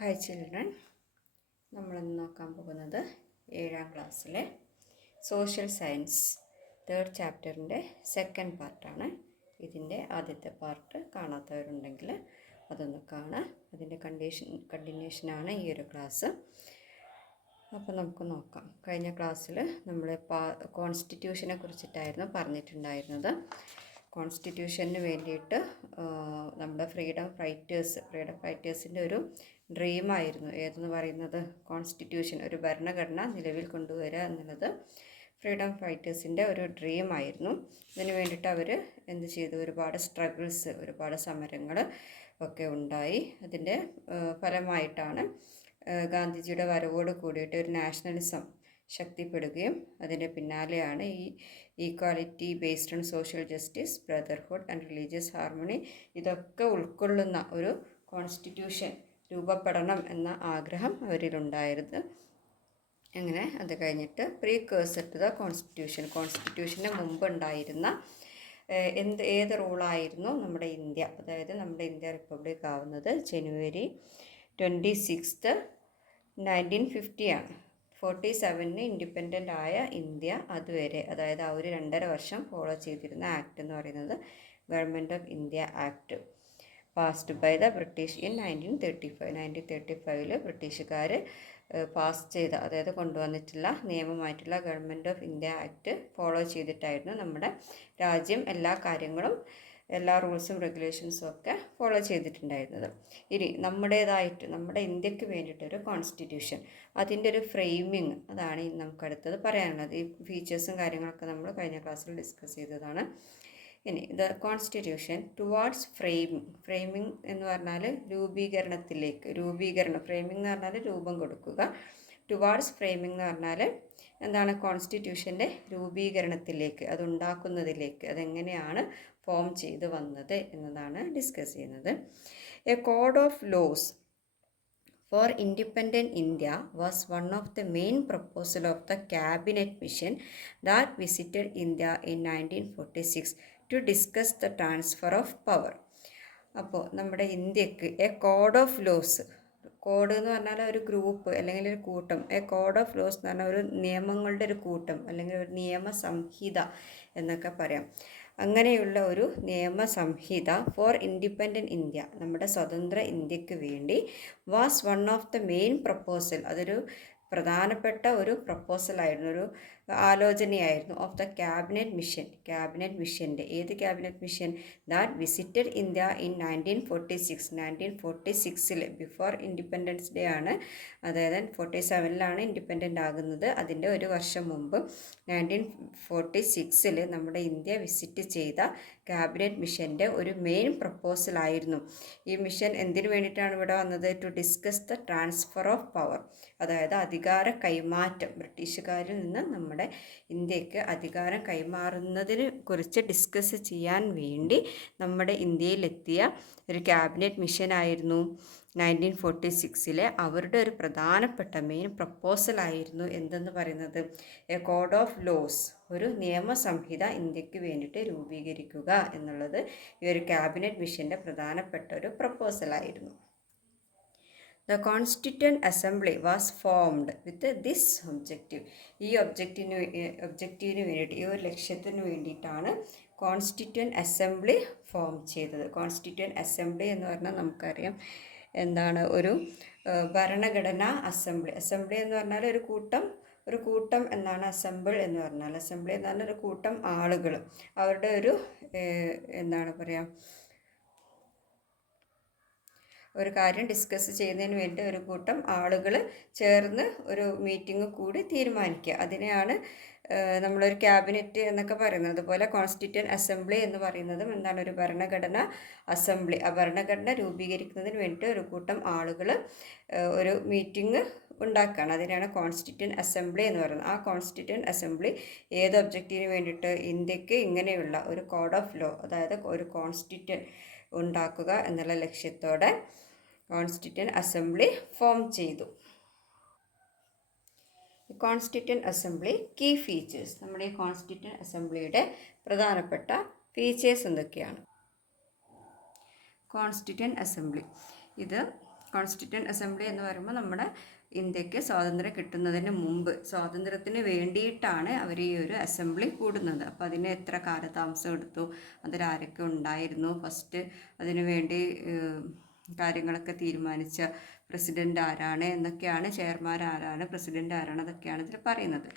Hi children, നമ്മളിന്ന് നോക്കാൻ പോകുന്നത് 7ാം ക്ലാസ്സിലെ സോഷ്യൽ സയൻസ് 3rd ചാപ്റ്ററിൻ്റെ സെക്കൻഡ് പാർട്ടാണ്. ഇതിൻ്റെ ആദ്യത്തെ പാർട്ട് കാണാത്തവരുണ്ടെങ്കിൽ അതൊന്ന് കാണാം. അതിൻ്റെ കണ്ടിന്യൂഷനാണ് ഈ ഒരു ക്ലാസ്. അപ്പോൾ നമുക്ക് നോക്കാം. കഴിഞ്ഞ ക്ലാസ്സിൽ നമ്മൾ കോൺസ്റ്റിറ്റ്യൂഷനെ കുറിച്ചിട്ടായിരുന്നു പറഞ്ഞിട്ടുണ്ടായിരുന്നത്. കോൺസ്റ്റിറ്റ്യൂഷന് വേണ്ടിയിട്ട് നമ്മുടെ ഫ്രീഡം ഫൈറ്റേഴ്സിൻ്റെ ഒരു ഡ്രീമായിരുന്നു ഏതെന്ന് പറയുന്നത് കോൺസ്റ്റിറ്റ്യൂഷൻ, ഒരു ഭരണഘടന നിലവിൽ കൊണ്ടുവരിക എന്നുള്ളത് ഫ്രീഡം ഫൈറ്റേഴ്സിൻ്റെ ഒരു ഡ്രീമായിരുന്നു. ഇതിന് വേണ്ടിയിട്ട് അവർ എന്ത് ചെയ്തു? ഒരുപാട് സ്ട്രഗിൾസ്, ഒരുപാട് സമരങ്ങൾ ഒക്കെ ഉണ്ടായി. അതിൻ്റെ ഫലമായിട്ടാണ് ഗാന്ധിജിയുടെ വരവോട് കൂടിയിട്ട് ഒരു നാഷണലിസം ശക്തിപ്പെടുകയും അതിൻ്റെ പിന്നാലെയാണ് ഈ equality based on social justice, brotherhood and religious harmony ഇതൊക്കെ ഉൾക്കൊള്ളുന്ന ഒരു കോൺസ്റ്റിറ്റ്യൂഷൻ രൂപപ്പെടണം എന്ന ആഗ്രഹം അവരിലുണ്ടായിരുന്നു. അങ്ങനെ അത് കഴിഞ്ഞിട്ട് പ്രീകേഴ്സർ ടു ദ കോൺസ്റ്റിറ്റ്യൂഷന് മുമ്പ് ഉണ്ടായിരുന്ന ഏത് റൂളായിരുന്നു നമ്മുടെ ഇന്ത്യ, അതായത് നമ്മുടെ ഇന്ത്യ റിപ്പബ്ലിക് ആവുന്നത് ജനുവരി 26, 1950 ആണ്. 47 ഇൻഡിപെൻഡൻ്റ് ആയ ഇന്ത്യ അതുവരെ, അതായത് ആ ഒരു 2.5 വർഷം ഫോളോ ചെയ്തിരുന്ന ആക്ട് എന്ന് പറയുന്നത് government of India act, passed by the British in 1935. 1935 ബ്രിട്ടീഷുകാർ പാസ് ചെയ്ത, അതായത് കൊണ്ടുവന്നിട്ടുള്ള നിയമമായിട്ടുള്ള government of India act follow ചെയ്തിട്ടായിരുന്നു നമ്മുടെ രാജ്യം എല്ലാ കാര്യങ്ങളും, എല്ലാ റൂൾസും റെഗുലേഷൻസും ഒക്കെ ഫോളോ ചെയ്തിട്ടുണ്ടായിരുന്നത്. ഇനി നമ്മുടേതായിട്ട് നമ്മുടെ ഇന്ത്യക്ക് വേണ്ടിയിട്ടൊരു കോൺസ്റ്റിറ്റ്യൂഷൻ, അതിൻ്റെ ഒരു ഫ്രെയിമിങ്, അതാണ് ഇനി നമുക്ക് അടുത്തത് പറയാനുള്ളത്. ഈ ഫീച്ചേഴ്സും കാര്യങ്ങളൊക്കെ നമ്മൾ കഴിഞ്ഞ ക്ലാസ്സിൽ ഡിസ്കസ് ചെയ്തതാണ്. ഇനി ദ കോൺസ്റ്റിറ്റ്യൂഷൻ ടുവാർഡ്സ് ഫ്രെയിമിങ് എന്ന് പറഞ്ഞാൽ രൂപീകരണം. ഫ്രെയിമിംഗ് എന്ന് പറഞ്ഞാൽ രൂപം കൊടുക്കുക. ടുവാർഡ്സ് ഫ്രെയിമിംഗ് എന്ന് പറഞ്ഞാൽ എന്താണ്? കോൺസ്റ്റിറ്റ്യൂഷൻ്റെ രൂപീകരണത്തിലേക്ക്, അതുണ്ടാക്കുന്നതിലേക്ക്, അതെങ്ങനെയാണ് ഫോം ചെയ്ത് വന്നത് എന്നതാണ് ഡിസ്കസ് ചെയ്യുന്നത്. A code of laws for independent India was one of the main proposal of the cabinet mission that visited India in 1946 to discuss the transfer of power. അപ്പോൾ നമ്മുടെ ഇന്ത്യക്ക് a code of laws, code എന്ന് പറഞ്ഞാൽ ഒരു group അല്ലെങ്കിൽ ഒരു കൂട്ടം, A code of loss എന്ന് പറഞ്ഞാൽ ഒരു നിയമങ്ങളുടെ ഒരു കൂട്ടം അല്ലെങ്കിൽ ഒരു നിയമസംഹിത എന്നൊക്കെ പറയാം. അങ്ങനെയുള്ള ഒരു നിയമസംഹിത ഫോർ ഇൻഡിപെൻഡൻറ്റ് ഇന്ത്യ, നമ്മുടെ സ്വതന്ത്ര ഇന്ത്യക്ക് വേണ്ടി, was one of the main proposal, അതൊരു പ്രധാനപ്പെട്ട ഒരു പ്രപ്പോസലായിരുന്നു, ഒരു ആലോചനയായിരുന്നു, ഓഫ് ദ ക്യാബിനറ്റ് മിഷൻ്റെ ഏത് cabinet mission? That visited India in 1946. 1946 before independence day ആണ്, അതായത് 47 ഇൻഡിപെൻഡൻ്റ് ആകുന്നത്. അതിൻ്റെ ഒരു വർഷം മുമ്പ് 1946 നമ്മുടെ ഇന്ത്യ വിസിറ്റ് ചെയ്ത ക്യാബിനറ്റ് മിഷൻ്റെ ഒരു മെയിൻ പ്രപ്പോസലായിരുന്നു. ഈ മിഷൻ എന്തിനു വേണ്ടിയിട്ടാണ് ഇവിടെ വന്നത്? To discuss the transfer of power, അതായത് അധികാര കൈമാറ്റം, ബ്രിട്ടീഷുകാരിൽ നിന്ന് നമ്മുടെ ഇന്ത്യക്ക് അധികാരം കൈമാറുന്നതിനെ കുറിച്ച് ഡിസ്കസ് ചെയ്യാൻ വേണ്ടി നമ്മുടെ ഇന്ത്യയിലെത്തിയ ഒരു ക്യാബിനറ്റ് മിഷനായിരുന്നു 1946 അവരുടെ ഒരു പ്രധാനപ്പെട്ട മെയിൻ പ്രപ്പോസലായിരുന്നു എന്തെന്ന് പറയുന്നത്? എ കോഡ് ഓഫ് ലോസ്, ഒരു നിയമസംഹിത ഇന്ത്യക്ക് വേണ്ടിയിട്ട് രൂപീകരിക്കുക എന്നുള്ളത് ഈ ഒരു ക്യാബിനറ്റ് മിഷൻ്റെ പ്രധാനപ്പെട്ട ഒരു പ്രപ്പോസലായിരുന്നു. The Constituent Assembly was formed with this objective. ഈ ഒബ്ജക്റ്റീവിന് വേണ്ടിയിട്ട്, ഈ ഒരു ലക്ഷ്യത്തിന് വേണ്ടിയിട്ടാണ് കോൺസ്റ്റിറ്റ്യൂവൻ്റ് അസംബ്ലി ഫോം ചെയ്തത്. കോൺസ്റ്റിറ്റ്യൂവൻ്റ് അസംബ്ലി എന്ന് പറഞ്ഞാൽ നമുക്കറിയാം എന്താണ്? ഒരു ഭരണഘടനാ അസംബ്ലി. അസംബ്ലി എന്ന് പറഞ്ഞാൽ ഒരു കൂട്ടം എന്നാണ് അസംബിൾ എന്ന് പറഞ്ഞാൽ. അസംബ്ലി എന്ന് പറഞ്ഞാൽ ഒരു കൂട്ടം ആളുകൾ, അവരുടെ ഒരു എന്താണ് പറയുക, ഒരു കാര്യം ഡിസ്കസ് ചെയ്യുന്നതിന് വേണ്ടി ഒരു കൂട്ടം ആളുകൾ ചേർന്ന് ഒരു മീറ്റിംഗ് കൂടി തീരുമാനിക്കുക, അതിനെയാണ് നമ്മളൊരു ക്യാബിനറ്റ് എന്നൊക്കെ പറയുന്നത്. അതുപോലെ കോൺസ്റ്റിറ്റ്യൂവൻ്റ് അസംബ്ലി എന്ന് പറയുന്നതും എന്താണ്? ഒരു ഭരണഘടന അസംബ്ലി. ആ ഭരണഘടന രൂപീകരിക്കുന്നതിന് വേണ്ടിയിട്ട് ഒരു കൂട്ടം ആളുകൾ ഒരു മീറ്റിംഗ് ഉണ്ടാക്കുകയാണ്, അതിനാണ് കോൺസ്റ്റിറ്റ്യൂവൻ്റ് അസംബ്ലി എന്ന് പറയുന്നത്. ആ കോൺസ്റ്റിറ്റ്യൂവൻ്റ് അസംബ്ലി ഏത് ഒബ്ജക്റ്റീവിന് വേണ്ടിയിട്ട്? ഇന്ത്യക്ക് ഇങ്ങനെയുള്ള ഒരു കോഡ് ഓഫ് ലോ, അതായത് ഒരു കോൺസ്റ്റിറ്റ്യൂവൻ്റ് ഉണ്ടാക്കുക എന്നുള്ള ലക്ഷ്യത്തോടെ കോൺസ്റ്റിറ്റ്യൂവൻ്റ് അസംബ്ലി ഫോം ചെയ്തു. കോൺസ്റ്റിറ്റ്യൂവൻ്റ് അസംബ്ലി കീ ഫീച്ചേഴ്സ്, നമ്മുടെ ഈ കോൺസ്റ്റിറ്റ്യൂവൻ്റ് അസംബ്ലിയുടെ പ്രധാനപ്പെട്ട ഫീച്ചേഴ്സ് എന്തൊക്കെയാണ്? കോൺസ്റ്റിറ്റ്യൂവൻ്റ് അസംബ്ലി ഇത് കോൺസ്റ്റിറ്റ്യൂവൻ്റ് അസംബ്ലി എന്ന് പറയുമ്പോൾ നമ്മുടെ ഇന്ത്യക്ക് സ്വാതന്ത്ര്യം കിട്ടുന്നതിന് മുമ്പ് സ്വാതന്ത്ര്യത്തിന് വേണ്ടിയിട്ടാണ് അവർ ഈ ഒരു അസംബ്ലി കൂടുന്നത്. അപ്പോൾ അതിന് എത്ര കാലതാമസം എടുത്തു, അതിലാരൊക്കെ ഉണ്ടായിരുന്നു, ഫസ്റ്റ് അതിനു വേണ്ടി കാര്യങ്ങളൊക്കെ തീരുമാനിച്ച പ്രസിഡൻ്റ് ആരാണ് എന്നൊക്കെയാണ്, ചെയർമാൻ ആരാണ്, പ്രസിഡൻ്റ് ആരാണ്, അതൊക്കെയാണ് ഇതിൽ പറയുന്നത്.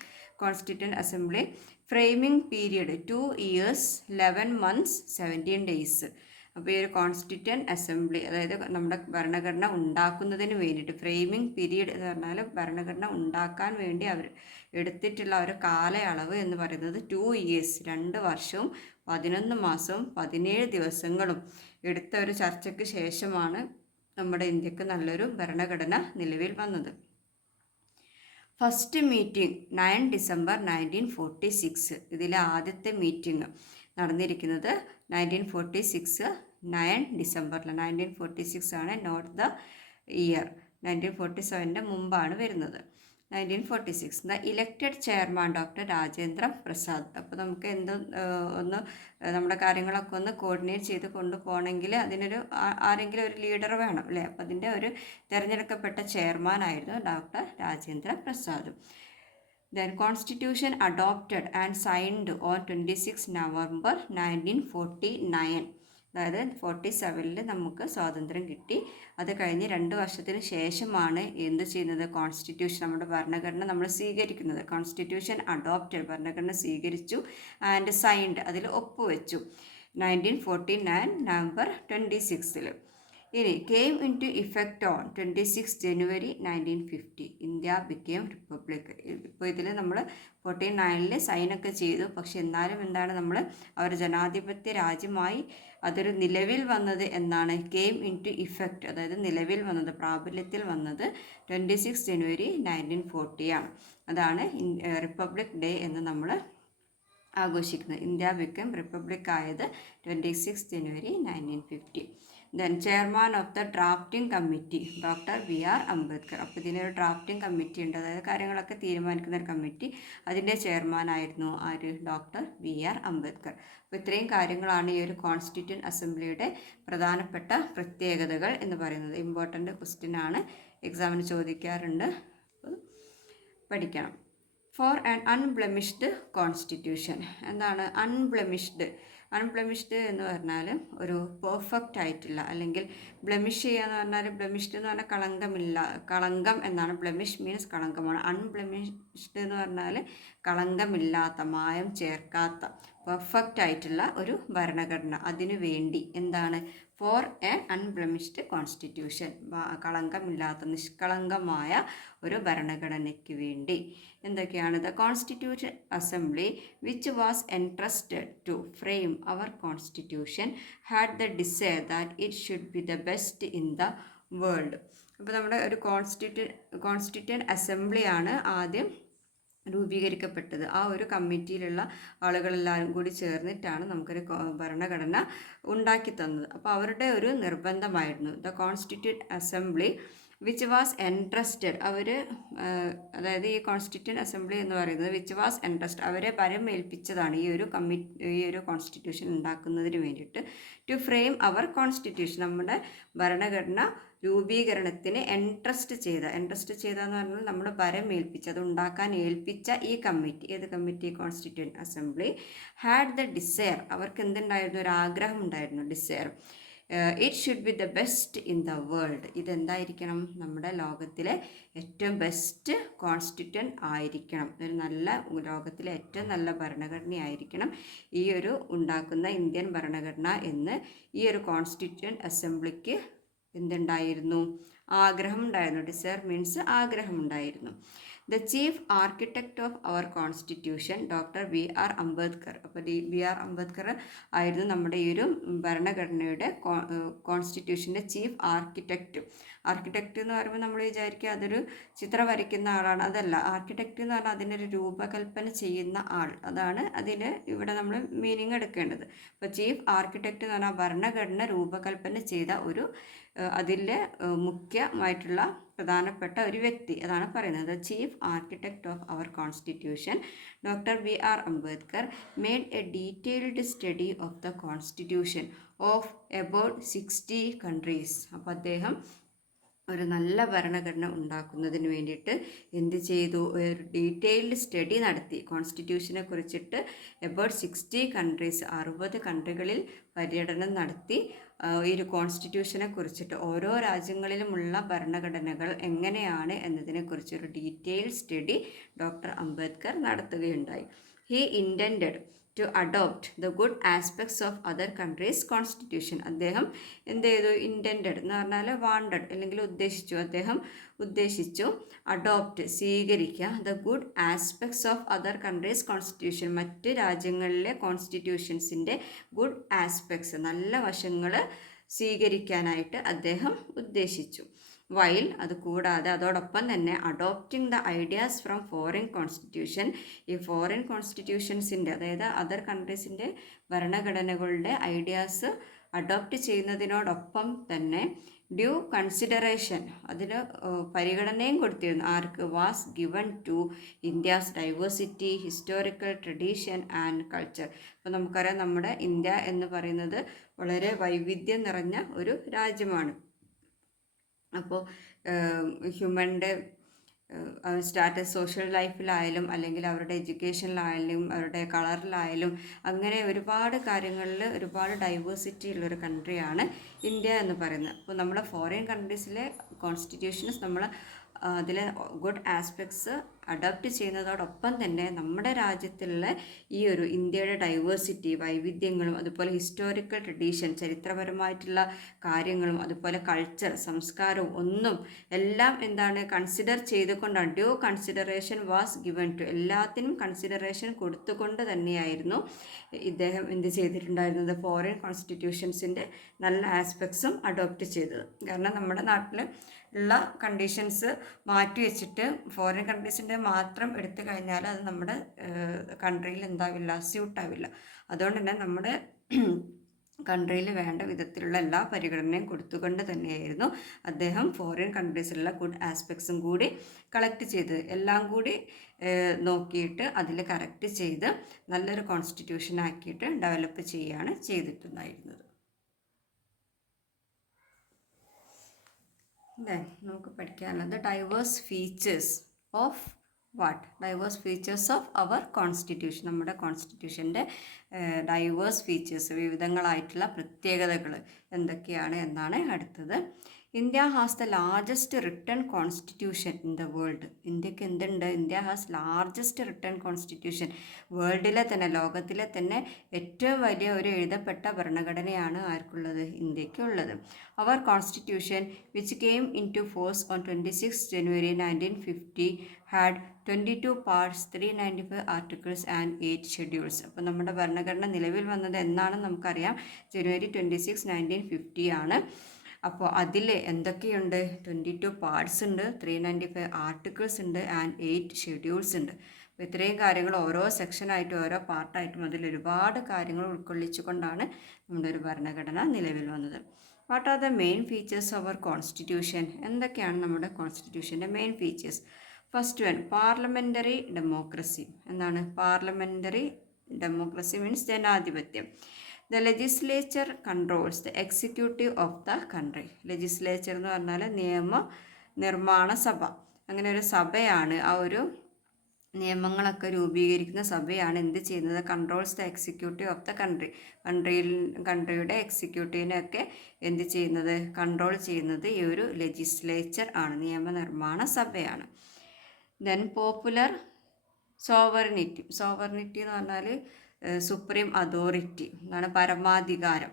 Constituent assembly framing period 2 years 11 months 17 days. അപ്പോൾ ഈ ഒരു കോൺസ്റ്റിറ്റ്യൂവൻ്റ് അസംബ്ലി, അതായത് നമ്മുടെ ഭരണഘടന ഉണ്ടാക്കുന്നതിന് വേണ്ടിയിട്ട്, ഫ്രെയിമിംഗ് പീരീഡ് എന്ന് പറഞ്ഞാൽ ഭരണഘടന ഉണ്ടാക്കാൻ വേണ്ടി അവർ എടുത്തിട്ടുള്ള ഒരു കാലയളവ് എന്ന് പറയുന്നത് 2 years 2 വർഷവും 11 മാസവും 17 ദിവസങ്ങളും എടുത്ത ഒരു ചർച്ചയ്ക്ക് ശേഷമാണ് നമ്മുടെ ഇന്ത്യക്ക് നല്ലൊരു ഭരണഘടന നിലവിൽ വന്നത്. First meeting 9 December 1946. ഇതിലെ ആദ്യത്തെ മീറ്റിംഗ് നടന്നിരിക്കുന്നത് 1946 9 ഡിസംബറിൽ. 1946 ആണ്, നോട്ട് ദ ഇയർ. 1947 മുമ്പാണ് വരുന്നത്. 1946 the elected chairman doctor Rajendra Prasad. അപ്പോൾ നമുക്ക് ഒന്ന് നമ്മുടെ കാര്യങ്ങളൊക്കെ ഒന്ന് കോർഡിനേറ്റ് ചെയ്ത് കൊണ്ടുപോകണമെങ്കിൽ അതിനൊരു ആരെങ്കിലും ഒരു ലീഡർ വേണം അല്ലേ. അപ്പോൾ അതിൻ്റെ ഒരു തിരഞ്ഞെടുക്കപ്പെട്ട ചെയർമാനായിരുന്നു doctor Rajendra Prasad. Then Constitution adopted and signed on 26 November 1949. അതായത് 47 നമുക്ക് സ്വാതന്ത്ര്യം കിട്ടി. അത് കഴിഞ്ഞ് 2 വർഷത്തിന് ശേഷമാണ് എന്ത് ചെയ്യുന്നത്, കോൺസ്റ്റിറ്റ്യൂഷൻ, നമ്മുടെ ഭരണഘടന നമ്മൾ സ്വീകരിക്കുന്നത്. കോൺസ്റ്റിറ്റ്യൂഷൻ അഡോപ്റ്റഡ്, ഭരണഘടന സ്വീകരിച്ചു, ആൻഡ് സൈൻഡ്, അതിൽ ഒപ്പുവെച്ചു 1949 November 26. ഇനി came into effect on 26 January 1950. India became republic. ഇപ്പോൾ ഇതിൽ നമ്മൾ 49 സൈനൊക്കെ ചെയ്തു, പക്ഷെ എന്നാലും എന്താണ്, നമ്മൾ അവർ ജനാധിപത്യ രാജ്യമായി അതൊരു നിലവിൽ വന്നത് എന്നാണ്, കെയിം ഇൻ ടു ഇഫക്റ്റ്, അതായത് നിലവിൽ വന്നത്, പ്രാബല്യത്തിൽ വന്നത് 26 January 1940 ആണ്. അതാണ് റിപ്പബ്ലിക് ഡേ എന്ന് നമ്മൾ ആഘോഷിക്കുന്നത്. ഇന്ത്യ ബിക്കെയിം റിപ്പബ്ലിക് ആയത് 26 January 1950. Then chairman of the drafting committee doctor BR Ambedkar. അപ്പോൾ ഇതിനൊരു ഡ്രാഫ്റ്റിംഗ് കമ്മിറ്റി ഉണ്ട്, അതായത് കാര്യങ്ങളൊക്കെ തീരുമാനിക്കുന്ന ഒരു കമ്മിറ്റി. അതിൻ്റെ ചെയർമാനായിരുന്നു ആര്, ഡോക്ടർ BR അംബേദ്കർ. അപ്പോൾ ഇത്രയും കാര്യങ്ങളാണ് ഈ ഒരു കോൺസ്റ്റിറ്റ്യൂവൻ്റ് അസംബ്ലിയുടെ പ്രധാനപ്പെട്ട പ്രത്യേകതകൾ എന്ന് പറയുന്നത്. ഇമ്പോർട്ടൻ്റ് ക്വസ്റ്റ്യൻ ആണ്, എക്സാമിന് ചോദിക്കാറുണ്ട്, പഠിക്കണം. For an unblemished constitution. എന്താണ് അൺബ്ലെമിഷ്ഡ്? അൺബ്ലെമിഷ്ഡ് എന്ന് പറഞ്ഞാൽ ഒരു പെർഫെക്റ്റ് ആയിട്ടുള്ള, അല്ലെങ്കിൽ ബ്ലെമിഷ് ചെയ്യുക എന്ന് പറഞ്ഞാൽ, ബ്ലെമിഷ്ഡ് എന്ന് പറഞ്ഞാൽ കളങ്കമില്ല, കളങ്കം എന്നാണ്. Blemish means കളങ്കമാണ്. അൺബ്ലെമിഷ്ഡ് എന്ന് പറഞ്ഞാൽ കളങ്കമില്ലാത്ത, മായം ചേർക്കാത്ത, പെർഫെക്റ്റ് ആയിട്ടുള്ള ഒരു ഭരണഘടന. അതിനു വേണ്ടി എന്താണ്, ഫോർ എ അൺബ്ലെമിഷ്ഡ് കോൺസ്റ്റിറ്റ്യൂഷൻ, കളങ്കമില്ലാത്ത നിഷ്കളങ്കമായ ഒരു ഭരണഘടനയ്ക്ക് വേണ്ടി. എന്തൊക്കെയാണ്? The constitution assembly which was entrusted to frame our constitution had the desire that it should be the best in the world. അപ്പോൾ നമ്മുടെ ഒരു കോൺസ്റ്റിറ്റ്യൂവൻ്റ് അസംബ്ലിയാണ് ആദ്യം രൂപീകരിക്കപ്പെട്ടത്. ആ ഒരു കമ്മിറ്റിയിലുള്ള ആളുകളെല്ലാവരും കൂടി ചേർന്നിട്ടാണ് നമുക്കൊരു ഭരണഘടന ഉണ്ടാക്കി തന്നത്. അപ്പോൾ അവരുടെ ഒരു നിർബന്ധമായിരുന്നു the constituent assembly which was entrusted. അവർ, അതായത് ഈ കോൺസ്റ്റിറ്റ്യൂവൻ്റ് അസംബ്ലി എന്ന് പറയുന്നത് വിച്ച് വാസ് എൻട്രസ്റ്റ്, അവരെ പരമേൽപ്പിച്ചതാണ് ഈ ഒരു കോൺസ്റ്റിറ്റ്യൂഷൻ ഉണ്ടാക്കുന്നതിന് വേണ്ടിയിട്ട്. ടു ഫ്രെയിം അവർ കോൺസ്റ്റിറ്റ്യൂഷൻ, നമ്മുടെ ഭരണഘടന രൂപീകരണത്തിന് എൻട്രസ്റ്റ് ചെയ്ത എന്ന് പറഞ്ഞാൽ നമ്മൾ പരമേൽപ്പിച്ച, അത് ഉണ്ടാക്കാൻ ഏൽപ്പിച്ച ഈ കമ്മിറ്റി, ഏത് committee, constituent assembly, had the desire, അവർക്ക് എന്തുണ്ടായിരുന്നു, ഒരു ആഗ്രഹം ഉണ്ടായിരുന്നു, desire, it should be the best in the world. ഇതെന്തായിരിക്കണം, നമ്മുടെ ലോകത്തിലെ ഏറ്റവും ബെസ്റ്റ് കോൺസ്റ്റിറ്റ്യൂവൻ്റ് ആയിരിക്കണം, ഒരു നല്ല ലോകത്തിലെ ഏറ്റവും നല്ല ഭരണഘടനയായിരിക്കണം ഈ ഒരു ഉണ്ടാക്കുന്ന ഇന്ത്യൻ ഭരണഘടന എന്ന് ഈ ഒരു കോൺസ്റ്റിറ്റ്യൂവൻ്റ് അസംബ്ലിക്ക് എന്തുണ്ടായിരുന്നു, ആഗ്രഹം ഉണ്ടായിരുന്നു. ഡിസയർ മീൻസ് ആഗ്രഹം ഉണ്ടായിരുന്നു. The chief architect of our constitution doctor BR Ambedkar. അപ്പോൾ BR അംബേദ്കർ ആയിരുന്നു നമ്മുടെ ഈ ഒരു ഭരണഘടനയുടെ കോൺസ്റ്റിറ്റ്യൂഷൻ്റെ ചീഫ് ആർക്കിടെക്റ്റ്. ആർക്കിടെക്റ്റ് എന്ന് പറയുമ്പോൾ നമ്മൾ വിചാരിക്കുക അതൊരു ചിത്രം വരയ്ക്കുന്ന ആളാണ്, അതല്ല. ആർക്കിടെക്റ്റ് എന്ന് പറഞ്ഞാൽ അതിനൊരു രൂപകൽപ്പന ചെയ്യുന്ന ആൾ, അതാണ് അതിന് ഇവിടെ നമ്മൾ മീനിങ് എടുക്കേണ്ടത്. അപ്പോൾ ചീഫ് ആർക്കിടെക്റ്റ് എന്ന് പറഞ്ഞാൽ ഭരണഘടന രൂപകൽപ്പന ചെയ്ത ഒരു, അതിലെ മുഖ്യമായിട്ടുള്ള പ്രധാനപ്പെട്ട ഒരു വ്യക്തി, അതാണ് പറയുന്നത്. Chief architect of our constitution doctor BR Ambedkar made a detailed study of the constitution of about 60 countries. അപ്പോൾ അദ്ദേഹം ഒരു നല്ല ഭരണഘടന ഉണ്ടാക്കുന്നതിന് വേണ്ടിയിട്ട് എന്ത് ചെയ്തു? ഒരു ഡീറ്റെയിൽഡ് സ്റ്റഡി നടത്തി. കോൺസ്റ്റിറ്റ്യൂഷനെ കുറിച്ചിട്ട് എബൌട്ട് 60 കൺട്രീസ്, 60 കൺട്രികളിൽ പര്യടനം നടത്തി ഈ ഒരു കോൺസ്റ്റിറ്റ്യൂഷനെ കുറിച്ചിട്ട് ഓരോ രാജ്യങ്ങളിലുമുള്ള ഭരണഘടനകൾ എങ്ങനെയാണ് എന്നതിനെക്കുറിച്ചൊരു ഡീറ്റെയിൽ സ്റ്റഡി ഡോക്ടർ അംബേദ്കർ നടത്തുകയുണ്ടായി. He intended to adopt the good aspects of other countries constitution. അദ്ദേഹം എന്ത് ചെയ്തു? ഇൻറ്റൻഡഡ് എന്ന് പറഞ്ഞാൽ വാണ്ടഡ് അല്ലെങ്കിൽ ഉദ്ദേശിച്ചു. അദ്ദേഹം ഉദ്ദേശിച്ചു അഡോപ്റ്റ് സ്വീകരിക്കുക the good aspects of other countries constitution, മറ്റ് രാജ്യങ്ങളിലെ കോൺസ്റ്റിറ്റ്യൂഷൻസിൻ്റെ ഗുഡ് ആസ്പെക്ട്സ്, നല്ല വശങ്ങൾ സ്വീകരിക്കാനായിട്ട് അദ്ദേഹം ഉദ്ദേശിച്ചു. വൈൽ അത് കൂടാതെ അതോടൊപ്പം തന്നെ adopting the ideas from foreign constitution, ഈ ഫോറിൻ കോൺസ്റ്റിറ്റ്യൂഷൻസിൻ്റെ അതായത് അതർ കൺട്രീസിൻ്റെ ഭരണഘടനകളുടെ ഐഡിയാസ് അഡോപ്റ്റ് ചെയ്യുന്നതിനോടൊപ്പം തന്നെ ഡ്യൂ കൺസിഡറേഷൻ, അതിന് പരിഗണനയും കൊടുത്തിരുന്നു. ആർക്ക്? Was given to India's diversity, historical tradition and culture. അപ്പോൾ നമുക്കറിയാം നമ്മുടെ ഇന്ത്യ എന്ന് പറയുന്നത് വളരെ വൈവിധ്യം നിറഞ്ഞ ഒരു രാജ്യമാണ്. അപ്പോൾ ഹ്യൂമൻ്റെ സ്റ്റാറ്റസ്, സോഷ്യൽ ലൈഫിലായാലും അല്ലെങ്കിൽ അവരുടെ എഡ്യൂക്കേഷനിലായാലും അവരുടെ കളറിലായാലും അങ്ങനെ ഒരുപാട് കാര്യങ്ങളിൽ ഒരുപാട് ഡൈവേഴ്സിറ്റി ഉള്ളൊരു കൺട്രിയാണ് ഇന്ത്യ എന്ന് പറയുന്നത്. അപ്പോൾ നമ്മുടെ ഫോറിൻ കൺട്രീസിലെ കോൺസ്റ്റിറ്റ്യൂഷൻസ് നമ്മൾ അതിലെ ഗുഡ് ആസ്പെക്ട്സ് അഡോപ്റ്റ് ചെയ്യുന്നതോടൊപ്പം തന്നെ നമ്മുടെ രാജ്യത്തുള്ള ഈ ഒരു ഇന്ത്യയുടെ ഡൈവേഴ്സിറ്റി, വൈവിധ്യങ്ങളും അതുപോലെ ഹിസ്റ്റോറിക്കൽ ട്രഡീഷൻ, ചരിത്രപരമായിട്ടുള്ള കാര്യങ്ങളും അതുപോലെ കൾച്ചർ, സംസ്കാരവും ഒന്നും എല്ലാം എന്താണ് കൺസിഡർ ചെയ്തുകൊണ്ടാണ്. Due consideration was given to, എല്ലാത്തിനും കൺസിഡറേഷൻ കൊടുത്തുകൊണ്ട് തന്നെയായിരുന്നു ഇദ്ദേഹം എന്ത് ചെയ്തിട്ടുണ്ടായിരുന്നത്? ഫോറിൻ കോൺസ്റ്റിറ്റ്യൂഷൻസിൻ്റെ നല്ല ആസ്പെക്ട്സും അഡോപ്റ്റ് ചെയ്തത്. കാരണം നമ്മുടെ നാട്ടിൽ ഉള്ള കണ്ടീഷൻസ് മാറ്റി വെച്ചിട്ട് ഫോറിൻ കൺട്രീസിൻ്റെ മാത്രം എടുത്തു കഴിഞ്ഞാൽ അത് നമ്മുടെ കൺട്രിയിൽ എന്താവില്ല, സ്യൂട്ടാവില്ല. അതുകൊണ്ട് തന്നെ നമ്മുടെ കൺട്രിയിൽ വേണ്ട വിധത്തിലുള്ള എല്ലാ പരിഗണനയും കൊടുത്തുകൊണ്ട് തന്നെയായിരുന്നു അദ്ദേഹം ഫോറിൻ കൺട്രീസിലുള്ള ഗുഡ് ആസ്പെക്ട്സും കൂടി കളക്ട് ചെയ്ത് എല്ലാം കൂടി നോക്കിയിട്ട് അതിൽ കറക്റ്റ് ചെയ്ത് നല്ലൊരു കോൺസ്റ്റിറ്റ്യൂഷൻ ആക്കിയിട്ട് ഡെവലപ്പ് ചെയ്യുകയാണ് ചെയ്തിട്ടുണ്ടായിരുന്നത്. നമുക്ക് പഠിക്കാനുള്ളത് diverse features of what? Diverse features of our constitution. നമ്മുടെ കോൺസ്റ്റിറ്റ്യൂഷൻ്റെ ഡൈവേഴ്സ് ഫീച്ചേഴ്സ്, വിവിധങ്ങളായിട്ടുള്ള പ്രത്യേകതകൾ എന്തൊക്കെയാണ് എന്നാണ് അടുത്തത്. India has the largest written constitution in the world. ഇന്ത്യക്ക് എന്തുണ്ട്? India has largest written constitution. വേൾഡിലെ തന്നെ, ലോകത്തിലെ തന്നെ ഏറ്റവും വലിയ ഒരു എഴുതപ്പെട്ട ഭരണഘടനയാണ് ആർക്കുള്ളത്? ഇന്ത്യക്കുള്ളത്. Our constitution which came into force on 26 January 1950 had 22 parts, 395 articles and 8 schedules. അപ്പോൾ നമ്മുടെ ഭരണഘടന നിലവിൽ വന്നത് എന്നാണെന്ന് നമുക്കറിയാം, January 26, 1950 ആണ്. അപ്പോൾ അതിൽ എന്തൊക്കെയുണ്ട്? 22 പാർട്സ് ഉണ്ട്, 395 ആർട്ടിക്കിൾസ് ഉണ്ട് ആൻഡ് 8 ഷെഡ്യൂൾസ് ഉണ്ട്. അപ്പോൾ ഇത്രയും കാര്യങ്ങൾ ഓരോ സെക്ഷനായിട്ടും ഓരോ പാർട്ടായിട്ടും അതിൽ ഒരുപാട് കാര്യങ്ങൾ ഉൾക്കൊള്ളിച്ചുകൊണ്ടാണ് നമ്മുടെ ഒരു ഭരണഘടന നിലവിൽ വന്നത്. What are the main features of our constitution? എന്തൊക്കെയാണ് നമ്മുടെ കോൺസ്റ്റിറ്റ്യൂഷൻ്റെ main features? First one, parliamentary democracy. എന്താണ് പാർലമെൻ്ററി ഡെമോക്രസി? മീൻസ് ജനാധിപത്യം. The legislature controls the executive of the country. Legislature എന്ന് പറഞ്ഞാൽ നിയമ നിർമ്മാണ സഭ. അങ്ങനെ ഒരു സഭയാണ്, ആ ഒരു നിയമങ്ങളൊക്കെ രൂപീകരിക്കുന്ന സഭയാണ് എന്ത് ചെയ്യുന്നത്? Controls the executive of the country. കൺട്രിയുടെ എക്സിക്യൂട്ടീവിനെയൊക്കെ എന്ത് ചെയ്യുന്നത്? കൺട്രോൾ ചെയ്യുന്നത് ഈ ഒരു ലെജിസ്ലേച്ചർ ആണ്, നിയമനിർമ്മാണ സഭയാണ്. Then popular sovereignty. സോവറിനിറ്റി എന്ന് പറഞ്ഞാൽ സുപ്രീം അതോറിറ്റി എന്നാണ്, പരമാധികാരം.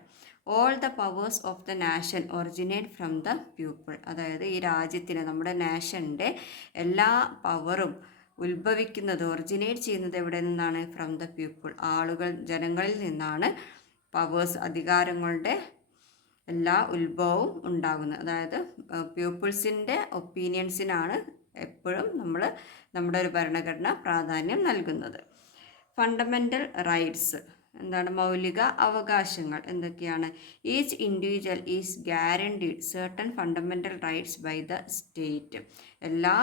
All the powers of the nation originate from the people. അതായത് ഈ രാജ്യത്തിന്, നമ്മുടെ നാഷൻ്റെ എല്ലാ പവറും ഉത്ഭവിക്കുന്നത്, ഒറിജിനേറ്റ് ചെയ്യുന്നത് എവിടെ നിന്നാണ്? From the people. ആളുകൾ, ജനങ്ങളിൽ നിന്നാണ് പവേഴ്സ്, അധികാരങ്ങളുടെ എല്ലാ ഉത്ഭവവും ഉണ്ടാകുന്നത്. അതായത് പീപ്പിൾസിൻ്റെ ഒപ്പീനിയൻസിനാണ് എപ്പോഴും നമ്മുടെ ഒരു ഭരണഘടന പ്രാധാന്യം നൽകുന്നത്. ഫണ്ടമെൻ്റൽ റൈറ്റ്സ് എന്താണ്? മൗലിക അവകാശങ്ങൾ എന്തൊക്കെയാണ്? Each individual is guaranteed certain fundamental rights by the state. എല്ലാ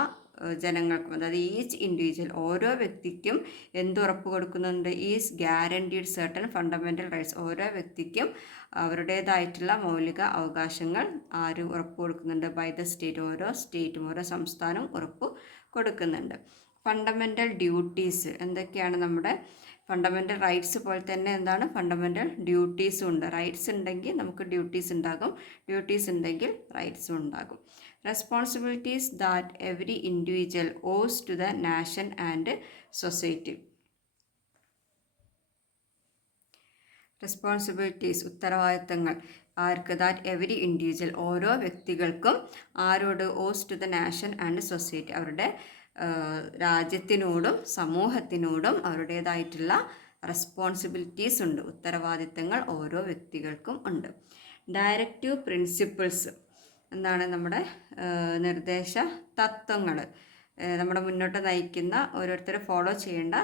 ജനങ്ങൾക്കും, അതായത് ഈച്ച് ഇൻഡിവിജ്വൽ, ഓരോ വ്യക്തിക്കും എന്ത് ഉറപ്പ് കൊടുക്കുന്നുണ്ട്? Is guaranteed certain fundamental rights. ഓരോ വ്യക്തിക്കും അവരുടേതായിട്ടുള്ള മൗലിക അവകാശങ്ങൾ ആര് ഉറപ്പ് കൊടുക്കുന്നുണ്ട്? By the state. ഓരോ സ്റ്റേറ്റും ഓരോ സംസ്ഥാനവും ഉറപ്പ് കൊടുക്കുന്നുണ്ട്. ഫണ്ടമെൻ്റൽ ഡ്യൂട്ടീസ് എന്തൊക്കെയാണ്? നമ്മുടെ ഫണ്ടമെൻ്റൽ റൈറ്റ്സ് പോലെ തന്നെ എന്താണ്? ഫണ്ടമെൻ്റൽ ഡ്യൂട്ടീസും ഉണ്ട്. റൈറ്റ്സ് ഉണ്ടെങ്കിൽ നമുക്ക് ഡ്യൂട്ടീസ് ഉണ്ടാകും, ഡ്യൂട്ടീസ് ഉണ്ടെങ്കിൽ റൈറ്റ്സും ഉണ്ടാകും. Responsibilities that every individual owes to the nation and society. Responsibilities, ഉത്തരവാദിത്തങ്ങൾ ആർക്ക്? ദാറ്റ് എവറി ഇൻഡിവിജ്വൽ, ഓരോ വ്യക്തികൾക്കും ആരോട്? Owes to the nation and society, അവരുടെ രാജ്യത്തിനോടും സമൂഹത്തിനോടും അവരുടേതായിട്ടുള്ള റെസ്പോൺസിബിലിറ്റീസ് ഉണ്ട്, ഉത്തരവാദിത്തങ്ങൾ ഓരോ വ്യക്തികൾക്കും ഉണ്ട്. ഡയറക്റ്റീവ് പ്രിൻസിപ്പിൾസ് എന്താണ്? നമ്മുടെ നിർദ്ദേശ തത്വങ്ങൾ, നമ്മുടെ മുന്നോട്ട് നയിക്കുന്ന ഓരോരുത്തർ ഫോളോ ചെയ്യേണ്ട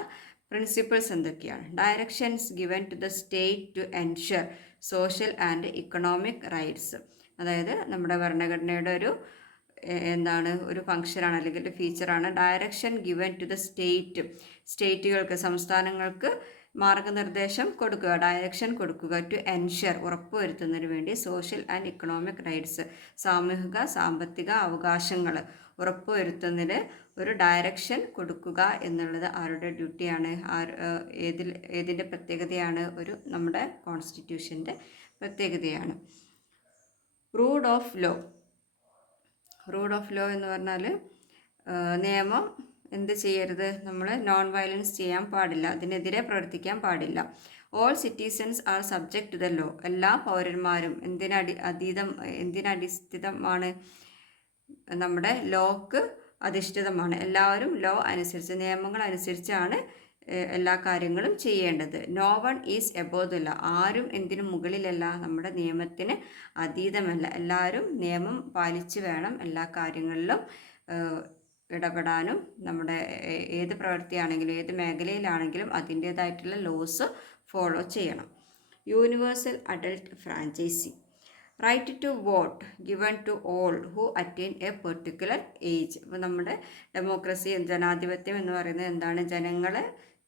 പ്രിൻസിപ്പിൾസ് എന്തൊക്കെയാണ്? Directions given to the state to ensure social and economic rights. അതായത് നമ്മുടെ ഭരണഘടനയുടെ ഒരു എന്താണ്? ഒരു ഫംഗ്ഷനാണ് അല്ലെങ്കിൽ ഒരു ഫീച്ചറാണ് direction given to the state. സ്റ്റേറ്റുകൾക്ക്, സംസ്ഥാനങ്ങൾക്ക് മാർഗനിർദ്ദേശം കൊടുക്കുക, ഡയറക്ഷൻ കൊടുക്കുക. ടു എൻഷുർ, ഉറപ്പുവരുത്തുന്നതിന് വേണ്ടി സോഷ്യൽ ആൻഡ് ഇക്കണോമിക് റൈറ്റ്സ്, സാമൂഹിക സാമ്പത്തിക അവകാശങ്ങൾ ഉറപ്പുവരുത്തുന്നതിന് ഒരു ഡയറക്ഷൻ കൊടുക്കുക എന്നുള്ളത് ആരുടെ ഡ്യൂട്ടിയാണ്? ഏതിൻ്റെ പ്രത്യേകതയാണ്? ഒരു നമ്മുടെ കോൺസ്റ്റിറ്റ്യൂഷൻ്റെ പ്രത്യേകതയാണ്. Rule of law. Rule of law എന്ന് പറഞ്ഞാൽ നിയമം എന്ത് ചെയ്യരുത്? നമ്മൾ നോൺ വയലൻസ് ചെയ്യാൻ പാടില്ല, അതിനെതിരെ പ്രവർത്തിക്കാൻ പാടില്ല. All citizens are subject to the law. എല്ലാ പൗരന്മാരും എന്തിനടിസ്ഥിതമാണ്? നമ്മുടെ ലോക്ക് അധിഷ്ഠിതമാണ്. എല്ലാവരും ലോ അനുസരിച്ച്, നിയമങ്ങൾ അനുസരിച്ചാണ് എല്ലാ കാര്യങ്ങളും ചെയ്യേണ്ടത്. No one is above the law. ആരും എന്തിനു മുകളിലല്ല? നമ്മുടെ നിയമത്തിന് അതീതമല്ല. എല്ലാവരും നിയമം പാലിച്ച് വേണം എല്ലാ കാര്യങ്ങളിലും ഇടപെടാനും. നമ്മുടെ ഏത് പ്രവൃത്തിയാണെങ്കിലും ഏത് മേഖലയിലാണെങ്കിലും അതിൻ്റേതായിട്ടുള്ള ലോസ് ഫോളോ ചെയ്യണം. Universal adult franchise. Right to vote given to all who attain a particular age. അപ്പോൾ നമ്മുടെ ഡെമോക്രസി, ജനാധിപത്യം എന്ന് പറയുന്നത് എന്താണ്?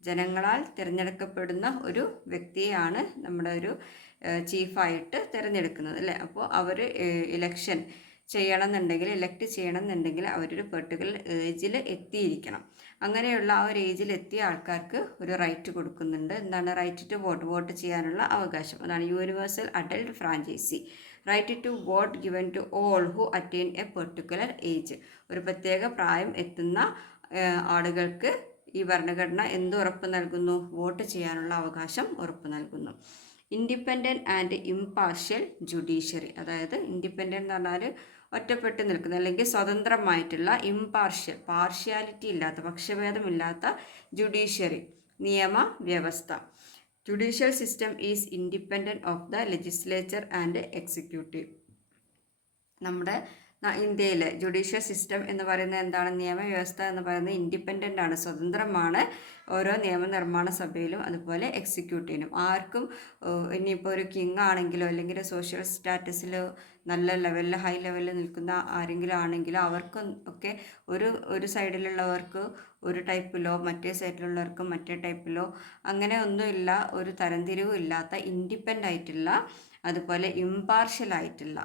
ജനങ്ങളാൽ തിരഞ്ഞെടുക്കപ്പെടുന്ന ഒരു വ്യക്തിയെയാണ് നമ്മുടെ ഒരു ചീഫായിട്ട് തിരഞ്ഞെടുക്കുന്നത്, അല്ലേ? അപ്പോൾ അവർ ഇലക്ഷൻ ചെയ്യണമെന്നുണ്ടെങ്കിൽ, ഇലക്ട് ചെയ്യണമെന്നുണ്ടെങ്കിൽ അവരൊരു പെർട്ടിക്കുലർ ഏജിൽ എത്തിയിരിക്കണം. അങ്ങനെയുള്ള ആ ഒരു ഏജിൽ എത്തിയ ആൾക്കാർക്ക് ഒരു റൈറ്റ് കൊടുക്കുന്നുണ്ട്. എന്താണ്? റൈറ്റ് ടു വോട്ട് ചെയ്യാനുള്ള അവകാശം. അതാണ് universal adult franchise. Right to vote given to all who attain a particular age. ഒരു പ്രത്യേക പ്രായം എത്തുന്ന ആളുകൾക്ക് ഈ ഭരണഘടന എന്ത് ഉറപ്പ് നൽകുന്നു? വോട്ട് ചെയ്യാനുള്ള അവകാശം ഉറപ്പ് നൽകുന്നു. Independent and impartial judiciary. അതായത് ഇൻഡിപെൻഡൻ്റ് എന്ന് പറഞ്ഞാൽ ഒറ്റപ്പെട്ട് നിൽക്കുന്ന അല്ലെങ്കിൽ സ്വതന്ത്രമായിട്ടുള്ള, പാർഷ്യാലിറ്റി ഇല്ലാത്ത, പക്ഷഭേദമില്ലാത്ത ജുഡീഷ്യറി, നിയമ വ്യവസ്ഥ. Judicial system is independent of the legislature and executive. നമ്മുടെ ഇന്ത്യയിലെ ജുഡീഷ്യൽ സിസ്റ്റം എന്ന് പറയുന്നത് എന്താണ്? നിയമവ്യവസ്ഥ എന്ന് പറയുന്നത് ഇൻഡിപെൻഡൻ്റ് ആണ്, സ്വതന്ത്രമാണ്. ഓരോ നിയമനിർമ്മാണ സഭയിലും അതുപോലെ എക്സിക്യൂട്ടീവിനും. ആർക്കും ഇനിയിപ്പോൾ ഒരു കിങ് ആണെങ്കിലോ അല്ലെങ്കിൽ സോഷ്യൽ സ്റ്റാറ്റസിൽ നല്ല ലെവലിൽ, ഹൈ ലെവലിൽ നിൽക്കുന്ന ആരെങ്കിലും ആണെങ്കിലോ അവർക്കും ഒക്കെ ഒരു സൈഡിലുള്ളവർക്ക് ഒരു ടൈപ്പ് ലോ, മറ്റേ സൈഡിലുള്ളവർക്ക് മറ്റേ ടൈപ്പ് ലോ, അങ്ങനെ ഒന്നുമില്ല. ഒരു തരംതിരിവും ഇല്ലാത്ത, ഇൻഡിപെൻഡൻ്റ് ആയിട്ടുള്ള, അതുപോലെ ഇമ്പാർഷ്യലായിട്ടുള്ള,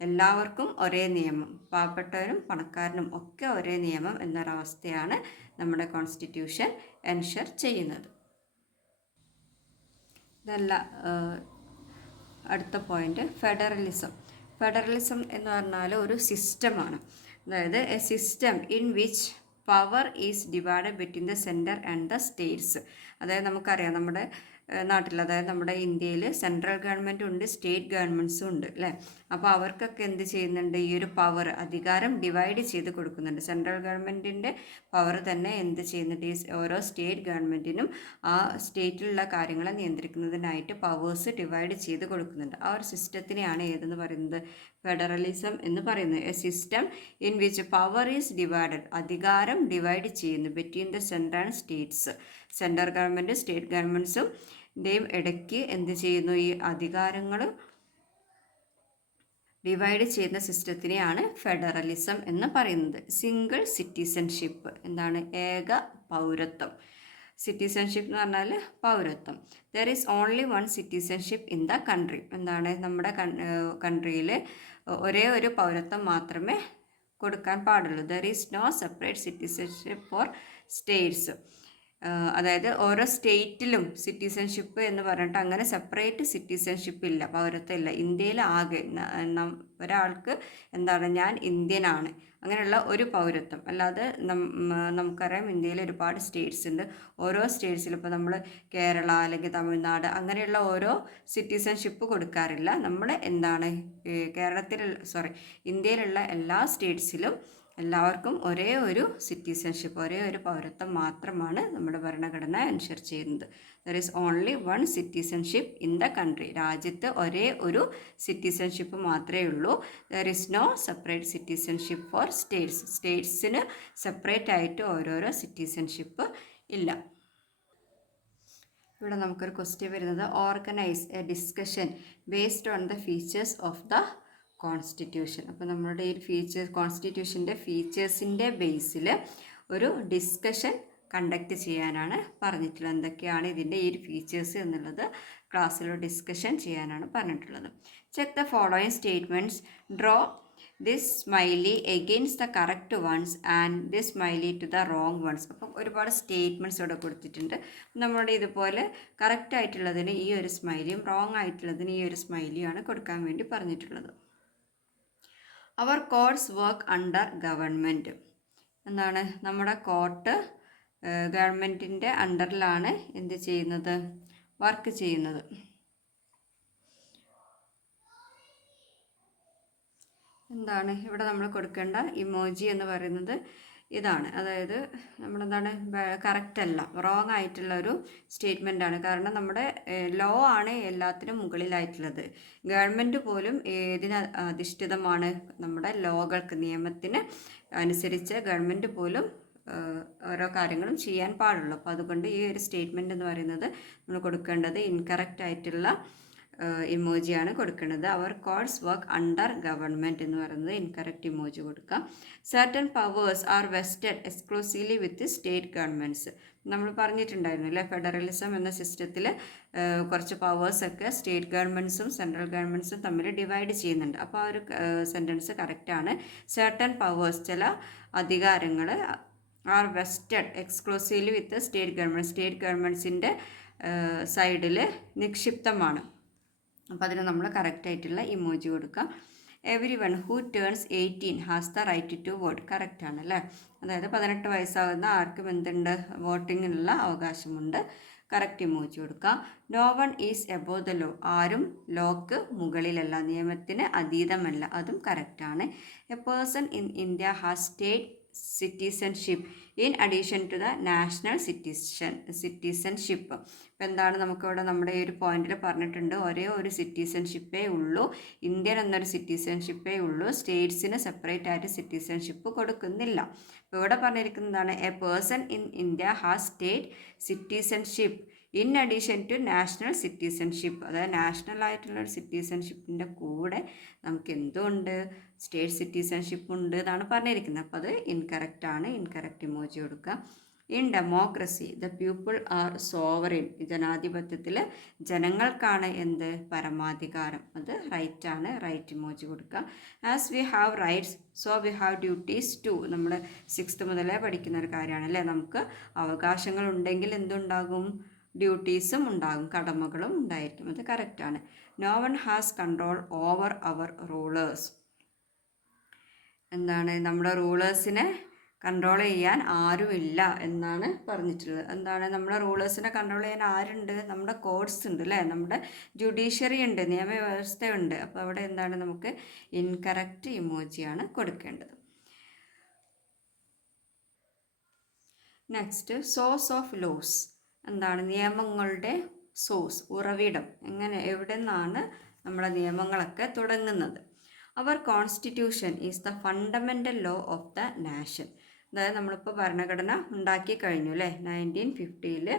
എല്ലാവർക്കും ഒരേ നിയമം, പാവപ്പെട്ടവരും പണക്കാരനും ഒക്കെ ഒരേ നിയമം എന്നൊരവസ്ഥയാണ് നമ്മുടെ കോൺസ്റ്റിറ്റ്യൂഷൻ എൻഷർ ചെയ്യുന്നത്. ഇതല്ല അടുത്ത പോയിന്റ്, ഫെഡറലിസം. ഫെഡറലിസം എന്ന് പറഞ്ഞാൽ ഒരു സിസ്റ്റമാണ്. അതായത് A system in which power is divided between the centre and the States. അതായത് നമുക്കറിയാം നമ്മുടെ നാട്ടിൽ, അതായത് നമ്മുടെ ഇന്ത്യയിൽ സെൻട്രൽ ഗവൺമെൻറ്റും ഉണ്ട്, സ്റ്റേറ്റ് ഗവൺമെൻറ്റ്സും ഉണ്ട്, അല്ലേ? അപ്പോൾ അവർക്കൊക്കെ എന്ത് ചെയ്യുന്നുണ്ട്? ഈ ഒരു പവർ, അധികാരം ഡിവൈഡ് ചെയ്ത് കൊടുക്കുന്നുണ്ട്. സെൻട്രൽ ഗവൺമെൻറ്റിൻ്റെ പവർ തന്നെ എന്ത് ചെയ്യുന്നുണ്ട്? ഈ ഓരോ സ്റ്റേറ്റ് ഗവൺമെൻറ്റിനും ആ സ്റ്റേറ്റിലുള്ള കാര്യങ്ങളെ നിയന്ത്രിക്കുന്നതിനായിട്ട് പവേഴ്സ് ഡിവൈഡ് ചെയ്ത് കൊടുക്കുന്നുണ്ട്. ആ ഒരു സിസ്റ്റത്തിനെയാണ് ഏതെന്ന് പറയുന്നത്? ഫെഡറലിസം എന്ന് പറയുന്നത്. A system in which power is divided, അധികാരം ഡിവൈഡ് ചെയ്യുന്നു, between the central and states. Central government state ഗവൺമെൻറ്റ്സും ഇടയ്ക്ക് എന്ത് ചെയ്യുന്നു? ഈ അധികാരങ്ങൾ ഡിവൈഡ് ചെയ്യുന്ന സിസ്റ്റത്തിനെയാണ് ഫെഡറലിസം എന്ന് പറയുന്നത്. സിംഗിൾ സിറ്റിസൺഷിപ്പ് എന്താണ്? ഏക പൗരത്വം. സിറ്റിസൺഷിപ്പ് എന്ന് പറഞ്ഞാൽ പൗരത്വം. There is only one citizenship in the country. എന്താണ്? നമ്മുടെ കൺട്രിയിൽ ഒരേ ഒരു പൗരത്വം മാത്രമേ കൊടുക്കാൻ പാടുള്ളൂ. There is no separate citizenship for states. അതായത് ഓരോ സ്റ്റേറ്റിലും സിറ്റിസൺഷിപ്പ് എന്ന് പറഞ്ഞിട്ട് അങ്ങനെ സെപ്പറേറ്റ് സിറ്റിസൺഷിപ്പ് ഇല്ല, പൗരത്വം ഇല്ല. ഇന്ത്യയിൽ ആകെ ഒരാൾക്ക് എന്താണ്? ഞാൻ ഇന്ത്യനാണ്, അങ്ങനെയുള്ള ഒരു പൗരത്വം. അല്ലാതെ നമുക്കറിയാം ഇന്ത്യയിൽ ഒരുപാട് സ്റ്റേറ്റ്സ് ഉണ്ട്. ഓരോ സ്റ്റേറ്റ്സിലും ഇപ്പോൾ നമ്മൾ കേരള അല്ലെങ്കിൽ തമിഴ്നാട് അങ്ങനെയുള്ള ഓരോ സിറ്റിസൺഷിപ്പ് കൊടുക്കാറില്ല. നമ്മൾ എന്താണ്? ഇന്ത്യയിലുള്ള എല്ലാ സ്റ്റേറ്റ്സിലും എല്ലാവർക്കും ഒരേ ഒരു സിറ്റിസൺഷിപ്പ്, ഒരേ ഒരു പൗരത്വം മാത്രമാണ് നമ്മുടെ ഭരണഘടന എൻഷുർ ചെയ്യുന്നത്. There is only one citizenship in the country. രാജ്യത്ത് ഒരേ ഒരു സിറ്റിസൺഷിപ്പ് മാത്രമേ ഉള്ളൂ. There is no separate citizenship for states. സ്റ്റേറ്റ്സിന് സെപ്പറേറ്റ് ആയിട്ട് ഓരോരോ സിറ്റിസൺഷിപ്പ് ഇല്ല. ഇവിടെ നമുക്കൊരു ക്വസ്റ്റ്യൻ വരുന്നത്, organise a discussion based on the features of the constitution. അപ്പോൾ നമ്മളുടെ ഈ കോൺസ്റ്റിറ്റ്യൂഷൻ്റെ ഫീച്ചേഴ്സിൻ്റെ ബേസിൽ ഒരു ഡിസ്കഷൻ കണ്ടക്ട് ചെയ്യാനാണ് പറഞ്ഞിട്ടുള്ളത്. എന്തൊക്കെയാണ് ഇതിൻ്റെ ഈ ഒരു ഫീച്ചേഴ്സ് എന്നുള്ളത് ക്ലാസ്സിൽ ഡിസ്കഷൻ ചെയ്യാനാണ് പറഞ്ഞിട്ടുള്ളത്. Check the following statements. Draw this smiley against the correct ones and this smiley to the wrong ones. അപ്പം ഒരുപാട് സ്റ്റേറ്റ്മെൻറ്റ്സ് ഇവിടെ കൊടുത്തിട്ടുണ്ട്. നമ്മളുടെ ഇതുപോലെ കറക്റ്റ് ആയിട്ടുള്ളതിന് ഈ ഒരു സ്മൈലിയും റോങ് ആയിട്ടുള്ളതിന് ഈ ഒരു സ്മൈലിയുമാണ് കൊടുക്കാൻ വേണ്ടി പറഞ്ഞിട്ടുള്ളത്. അവർ കോർട്സ് വർക്ക് അണ്ടർ ഗവൺമെൻറ്. എന്താണ്? നമ്മുടെ കോർട്ട് ഗവൺമെൻറ്റിൻ്റെ അണ്ടറിലാണ് എന്ത് ചെയ്യുന്നത്? വർക്ക് ചെയ്യുന്നത്. എന്താണ് ഇവിടെ നമ്മൾ കൊടുക്കേണ്ട ഇമോജി എന്ന് പറയുന്നത്? ഇതാണ്. അതായത് നമ്മളെന്താണ്? കറക്റ്റ് അല്ല, റോങ് ആയിട്ടുള്ള ഒരു സ്റ്റേറ്റ്മെൻ്റ് ആണ്. കാരണം നമ്മുടെ ലോ ആണ് എല്ലാത്തിനും മുകളിലായിട്ടുള്ളത്. ഗവൺമെൻറ് പോലും ഏതിന് അധിഷ്ഠിതമാണ്? നമ്മുടെ ലോകൾക്ക്, നിയമത്തിന് അനുസരിച്ച് ഗവൺമെൻറ് പോലും ഓരോ കാര്യങ്ങളും ചെയ്യാൻ പാടുള്ളൂ. അപ്പോൾ അതുകൊണ്ട് ഈ ഒരു സ്റ്റേറ്റ്മെൻറ്റ് എന്ന് പറയുന്നത് നമ്മൾ കൊടുക്കേണ്ടത് ഇൻകറക്റ്റ് ആയിട്ടുള്ള ഇമോജിയാണ് കൊടുക്കുന്നത്. അവർ കോഡ്സ് വർക്ക് അണ്ടർ ഗവൺമെൻറ് എന്ന് പറയുന്നത് ഇൻകറക്റ്റ് ഇമോജി കൊടുക്കാം. Certain powers R vested exclusively with state governments. നമ്മൾ പറഞ്ഞിട്ടുണ്ടായിരുന്നു അല്ലേ, ഫെഡറലിസം എന്ന സിസ്റ്റത്തിൽ കുറച്ച് പവേഴ്സൊക്കെ സ്റ്റേറ്റ് ഗവൺമെൻറ്റ്സും സെൻട്രൽ ഗവൺമെൻറ്റ്സും തമ്മിൽ ഡിവൈഡ് ചെയ്യുന്നുണ്ട്. അപ്പോൾ ആ ഒരു സെൻറ്റൻസ് കറക്റ്റാണ്. സർട്ടൻ പവേഴ്സ്, ചില അധികാരങ്ങൾ, are vested exclusively with state ഗവൺമെൻറ്റ്സിൻ്റെ സൈഡിൽ നിക്ഷിപ്തമാണ്. അപ്പോൾ അതിന് നമ്മൾ കറക്റ്റായിട്ടുള്ള ഇമോജി കൊടുക്കാം. Everyone who turns 18 has the right to vote. കറക്റ്റാണ് അല്ലേ? അതായത് 18 വയസ്സാകുന്ന ആർക്കും എന്തുണ്ട്? വോട്ടിങ്ങിനുള്ള അവകാശമുണ്ട്. കറക്റ്റ് ഇമോജി കൊടുക്കാം. No one is above the law. ആരും ലോക്ക് മുകളിലല്ല, നിയമത്തിന് അതീതമല്ല. അതും കറക്റ്റാണ്. A person in India has state citizenship in addition to the national citizenship. ഇപ്പം എന്താണ്? നമുക്കിവിടെ നമ്മുടെ ഈ ഒരു പോയിന്റിൽ പറഞ്ഞിട്ടുണ്ട്, ഒരേ ഒരു സിറ്റിസൺഷിപ്പേ ഉള്ളൂ, ഇന്ത്യൻ എന്നൊരു സിറ്റിസൺഷിപ്പേ ഉള്ളൂ. സ്റ്റേറ്റ്സിന് സെപ്പറേറ്റ് ആയിട്ട് സിറ്റിസൺഷിപ്പ് കൊടുക്കുന്നില്ല. അപ്പോൾ ഇവിടെ പറഞ്ഞിരിക്കുന്നതാണ്, a person in India has state citizenship in addition to national citizenship. അതായത് നാഷണൽ ആയിട്ടുള്ള ഒരു സിറ്റിസൺഷിപ്പിൻ്റെ കൂടെ നമുക്ക് എന്തുണ്ട്? സ്റ്റേറ്റ് സിറ്റിസൺഷിപ്പ് ഉണ്ട് എന്നാണ് പറഞ്ഞിരിക്കുന്നത്. അപ്പോൾ അത് ഇൻകറക്റ്റ് ആണ്. ഇൻകറക്റ്റ് ഇമോജി കൊടുക്കുക. In democracy the people are sovereign. ജനാധിപത്യത്തിൽ ജനങ്ങൾക്കാണ് എന്ത്? പരമാധികാരം. അത് റൈറ്റ് ആണ്. റൈറ്റ് ഇമോജി കൊടുക്കുക. As we have rights so we have duties too. നമ്മൾ 6th മുതലേ പഠിക്കുന്ന ഒരു കാര്യമാണ് അല്ലേ. നമുക്ക് അവകാശങ്ങൾ ഉണ്ടെങ്കിൽ എന്തുണ്ടാകും? ഡ്യൂട്ടീസും ഉണ്ടാകും, കടമകളും ഉണ്ടായിരിക്കും. അത് കറക്റ്റാണ്. No one has control over our rulers. എന്താണ്? നമ്മുടെ റൂളേഴ്സിനെ കൺട്രോൾ ചെയ്യാൻ ആരുമില്ല എന്നാണ് പറഞ്ഞിട്ടുള്ളത്. എന്താണ്? നമ്മുടെ റൂളേഴ്സിനെ കൺട്രോൾ ചെയ്യാൻ ആരുണ്ട്? നമ്മുടെ കോർട്സ് ഉണ്ട് അല്ലേ, നമ്മുടെ ജുഡീഷ്യറി ഉണ്ട്, നിയമവ്യവസ്ഥയുണ്ട്. അപ്പോൾ അവിടെ എന്താണ്? നമുക്ക് ഇൻകറക്റ്റ് ഇമോജിയാണ് കൊടുക്കേണ്ടത്. Next, source of laws. എന്താണ്? നിയമങ്ങളുടെ സോഴ്സ്, ഉറവിടം. എവിടെ നിന്നാണ് നമ്മുടെ നിയമങ്ങളൊക്കെ തുടങ്ങുന്നത്? Our constitution is the fundamental law of the nation. അതായത് നമ്മളിപ്പോൾ ഭരണഘടന ഉണ്ടാക്കി കഴിഞ്ഞു അല്ലേ. 1950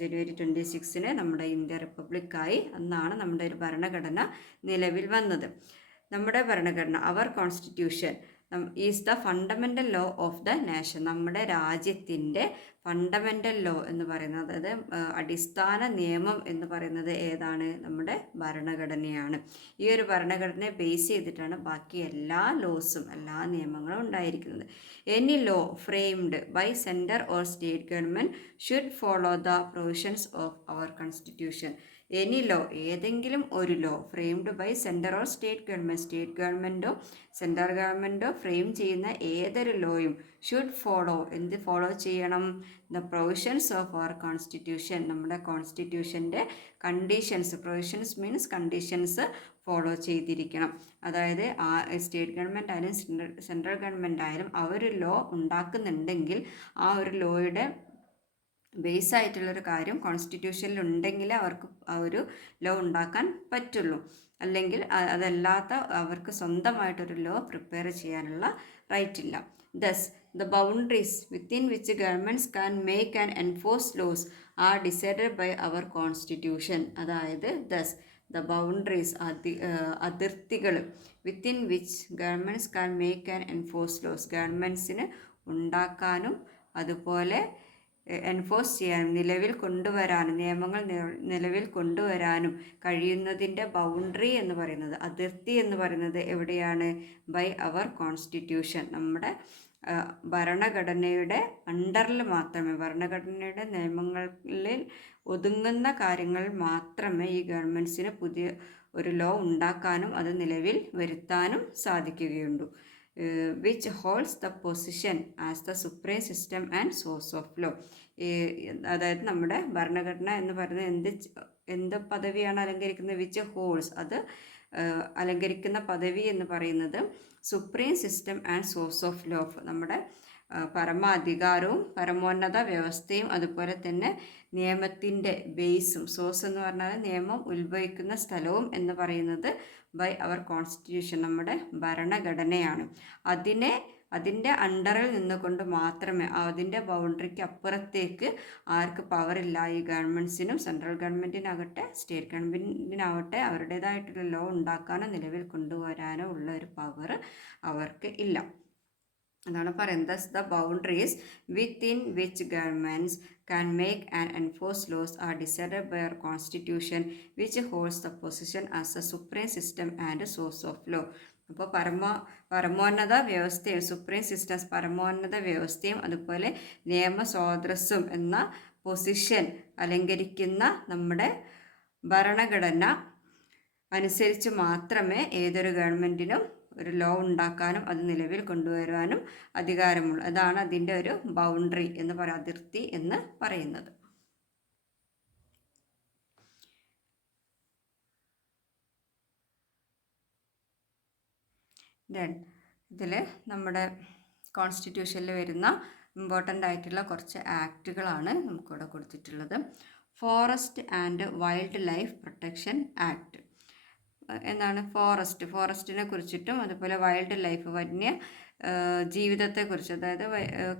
ജനുവരി 26 നമ്മുടെ ഇന്ത്യ റിപ്പബ്ലിക്കായി. അന്നാണ് നമ്മുടെ ഒരു ഭരണഘടന നിലവിൽ വന്നത്. നമ്മുടെ ഭരണഘടന, our constitution is the fundamental law of the nation. നമ്മുടെ രാജ്യത്തിൻ്റെ ഫണ്ടമെൻ്റൽ ലോ എന്ന് പറയുന്നത്, അതായത് അടിസ്ഥാന നിയമം എന്ന് പറയുന്നത് ഏതാണ്? നമ്മുടെ ഭരണഘടനയാണ്. ഈ ഒരു ഭരണഘടനയെ ബേസ് ചെയ്തിട്ടാണ് ബാക്കി എല്ലാ ലോസും, എല്ലാ നിയമങ്ങളും ഉണ്ടായിരിക്കുന്നത്. Any law framed by centre or state government should follow the provisions of our constitution. Any law, ഏതെങ്കിലും ഒരു law framed by centre or state government, state ഗവൺമെൻറ്റോ സെൻട്രൽ ഗവൺമെൻറ്റോ ഫ്രെയിം ചെയ്യുന്ന ഏതൊരു ലോയും ഷുഡ് ഫോളോ, എന്ത് ഫോളോ ചെയ്യണം? The provisions of our constitution, നമ്മുടെ കോൺസ്റ്റിറ്റ്യൂഷൻ്റെ conditions, provisions means conditions follow ചെയ്തിരിക്കണം. അതായത് ആ സ്റ്റേറ്റ് ഗവൺമെൻറ് ആയാലും സെൻട്രൽ ഗവൺമെൻറ് ആയാലും അവർ ലോ ഉണ്ടാക്കുന്നുണ്ടെങ്കിൽ ആ ഒരു ലോയുടെ ബേസ് ആയിട്ടുള്ളൊരു കാര്യം കോൺസ്റ്റിറ്റ്യൂഷനിൽ ഉണ്ടെങ്കിൽ അവർക്ക് ആ ഒരു ലോ ഉണ്ടാക്കാൻ പറ്റുള്ളൂ. അല്ലെങ്കിൽ അതല്ലാത്ത അവർക്ക് സ്വന്തമായിട്ടൊരു ലോ പ്രിപ്പയർ ചെയ്യാനുള്ള റൈറ്റ് ഇല്ല. Thus the boundaries within which governments can make and enforce laws are decided by our constitution. അതായത് ദസ് ദ ബൗണ്ടറീസ്, അതിർത്തികൾ, within which governments can make and enforce laws, ഗവൺമെൻറ്റ്സിന് ഉണ്ടാക്കാനും അതുപോലെ എൻഫോഴ്സ് ചെയ്യാനും നിലവിൽ കൊണ്ടുവരാനും, നിയമങ്ങൾ നിലവിൽ കൊണ്ടുവരാനും കഴിയുന്നതിൻ്റെ ബൗണ്ടറി എന്ന് പറയുന്നത്, അതിർത്തി എന്ന് പറയുന്നത് എവിടെയാണ്? ബൈ അവർ കോൺസ്റ്റിറ്റ്യൂഷൻ, നമ്മുടെ ഭരണഘടനയുടെ അണ്ടറിൽ മാത്രമേ, ഭരണഘടനയുടെ നിയമങ്ങളിൽ ഒതുങ്ങുന്ന കാര്യങ്ങൾ മാത്രമേ ഈ ഗവൺമെൻറ്റ്സിന് പുതിയ ഒരു ലോ ഉണ്ടാക്കാനും അത് നിലവിൽ വരുത്താനും സാധിക്കുകയുള്ളൂ. Which holds the position as the supreme system and source of law. അതായത് നമ്മുടെ ഭരണഘടന എന്ന് പറയുന്നത് എന്ത് പദവിയാണ് അലങ്കരിക്കുന്നത്? വിച്ച് ഹോൾഡ്സ്, അത് അലങ്കരിക്കുന്ന പദവി എന്ന് പറയുന്നത് supreme system and source of law, നമ്മുടെ പരമാധികാരവും പരമോന്നത വ്യവസ്ഥയും അതുപോലെ തന്നെ നിയമത്തിൻ്റെ ബേസും. സോഴ്സ് എന്ന് പറഞ്ഞാൽ നിയമം ഉത്ഭവിക്കുന്ന സ്ഥലവും എന്ന് പറയുന്നത് ബൈ അവർ കോൺസ്റ്റിറ്റ്യൂഷൻ, നമ്മുടെ ഭരണഘടനയാണ്. അതിൻ്റെ അണ്ടറിൽ നിന്നുകൊണ്ട് മാത്രമേ, അതിൻ്റെ ബൗണ്ടറിക്ക് അപ്പുറത്തേക്ക് ആർക്ക് പവറില്ല. ഈ ഗവൺമെൻറ്റ്സിനും സെൻട്രൽ ഗവൺമെൻറ്റിനാകട്ടെ സ്റ്റേറ്റ് ഗവൺമെൻറ്റിനാവട്ടെ അവരുടേതായിട്ടുള്ള ലോ ഉണ്ടാക്കാനോ നിലവിൽ കൊണ്ടുവരാനോ ഉള്ള ഒരു പവർ അവർക്ക് ഇല്ല. അതാണ് പറയുന്നത്. The boundaries within which governments can make and enforce laws are decided by our constitution which holds the position as a supreme system and source of law. അപ്പോൾ പരമോന്നത വ്യവസ്ഥയും സുപ്രീം സിസ്റ്റം പരമോന്നത വ്യവസ്ഥയും അതുപോലെ നിയമസ്രോതസ്സും എന്ന പൊസിഷൻ അലങ്കരിക്കുന്ന നമ്മുടെ ഭരണഘടന അനുസരിച്ച് മാത്രമേ ഏതൊരു ഗവൺമെൻറ്റിനും ഒരു ലോ ഉണ്ടാക്കാനും അത് നിലവിൽ കൊണ്ടുവരാനും അധികാരമുള്ളൂ. അതാണ് അതിൻ്റെ ഒരു ബൗണ്ടറി എന്ന് പറയുന്നത്, അതിർത്തി എന്ന് പറയുന്നത്. ഇതിൽ നമ്മുടെ കോൺസ്റ്റിറ്റ്യൂഷനിൽ വരുന്ന ഇമ്പോർട്ടൻ്റ് ആയിട്ടുള്ള കുറച്ച് ആക്റ്റുകളാണ് നമുക്കിവിടെ കൊടുത്തിട്ടുള്ളത്. Forest and wild life protection act എന്താണ്? ഫോറസ്റ്റിനെ കുറിച്ചിട്ടും അതുപോലെ വൈൽഡ് ലൈഫ് വന്യ ജീവിതത്തെക്കുറിച്ച്, അതായത്